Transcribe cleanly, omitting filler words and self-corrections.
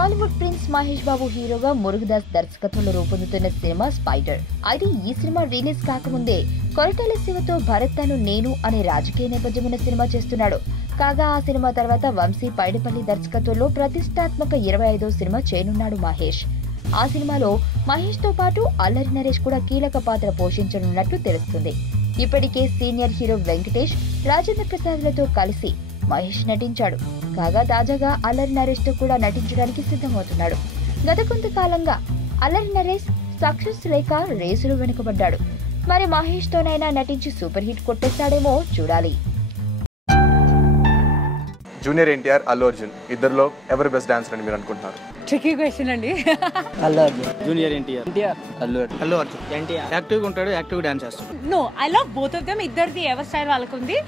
Tollywood prince Mahesh Babu హీరోగా మురుగదాస్ దర్శకత్వంలో రూపొందుతున్న సినిమా స్పైడర్. అయితే ఈ సినిమా రిలీజ్ కాకముందే కొరటాల శివతో భరత్ తను నేను అనే రాజకీయ నేపథ్యం ఉన్న సినిమా చేస్తున్నాడు. కాగా ఆ సినిమా తర్వాత వంశీ పైడిపల్లి దర్శకత్వంలో ప్రతిష్టాత్మక 25వ సినిమా చేయనున్నాడు మహేష్. ఆ సినిమాలో మహేష్ తో పాటు అల్లరి నరేష్ కూడా కీలక పాత్ర పోషించనున్నట్లు తెలుస్తుంది. ఇప్పటికే సీనియర్ హీరో వెంకటేష్, రాజేంద్ర ప్రసాద్ లతో కలిసి మహేష్ నటించాడు. కాగా తాజాగా అల్లరి నరేష్ తో కూడా నటించడానికి సిద్ధమవుతున్నాడు. గత కొంతకాలంగా అల్లరి నరేష్ సక్సెస్ లేక రేసులో వెనుకబడ్డాడు. మరి మహేష్ తోనైనా నటించి సూపర్ హిట్ కొట్టేస్తాడేమో చూడాలి. జూనియర్ ఎన్టీఆర్, అల్లు అర్జున్ ఇద్దరులో ఎవరు బెస్ట్ డాన్సర్ అని మీరు అనుకుంటున్నారు? ట్రికీ క్వశ్చన్ అండి. అల్లు అర్జున్. జూనియర్ ఎన్టీఆర్, అల్లు అర్జున్. ఎన్టీఆర్ యాక్టివ్గా ఉంటాడు, యాక్టివ్గా డాన్స్ చేస్తాడు. No, I love both of them. ఇద్దరిది ఎవరి స్టైల్ వాళ్ళకుంది.